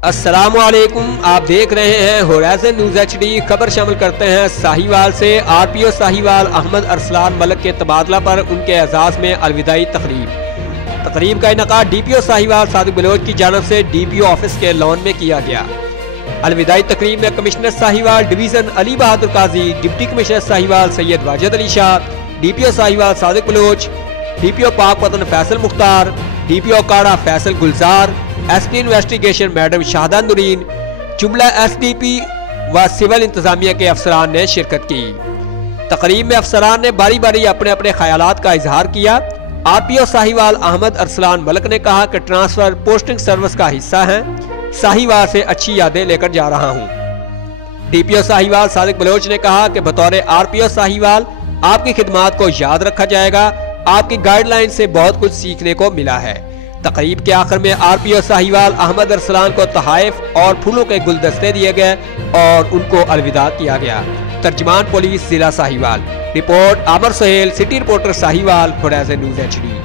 अस्सलामुअलैकुम, आप देख रहे हैं होराइजन न्यूज़ HD। खबर शामिल करते हैं साहिवाल से। RPO साहिवाल अहमद अरसलान मलिक के तबादला पर उनके एजाज़ में अलविदाई तकरीब का इनका DPO साहिवाल सादिक बलोच की जानब से DPO ऑफिस के लॉन में किया गया। अलविदाई तकरीब में commissioner Sahiwal division Ali Bahadur Kazi, deputy commissioner Sahiwal Syed Wajid Ali Shah, DPO Sahiwal Sadiq Baloch, DPO Pakpattan Faisal Mukhtar, DPO काड़ा Faisal Gulzar, SP investigation madam Shahida Noreen, जुमला SDP व सिविल इंतजामिया के अफसरान ने शिरकत की। तकरीब में अफसरान ने बारी बारी अपने अपने ख्यालात का इजहार किया। RPO साहिवाल अहमद अरसलान मलिक ने कहा कि ट्रांसफर पोस्टिंग सर्विस का हिस्सा है, साहिवाल से अच्छी यादें लेकर जा रहा हूँ। DPO साहिवाल सादिक बलोच ने कहा कि बतौर RPO साहिवाल आपकी खिदमात को याद रखा जाएगा, आपकी गाइडलाइन से बहुत कुछ सीखने को मिला है। तकरीब के आखिर में RPO साहिवाल अहमद अरसलान को तोहफे और फूलों के गुलदस्ते दिए गए और उनको अलविदा किया गया। तर्जुमान पुलिस जिला साहिवाल। रिपोर्ट आमर Sohail, city reporter Sahiwal, horizon news HD।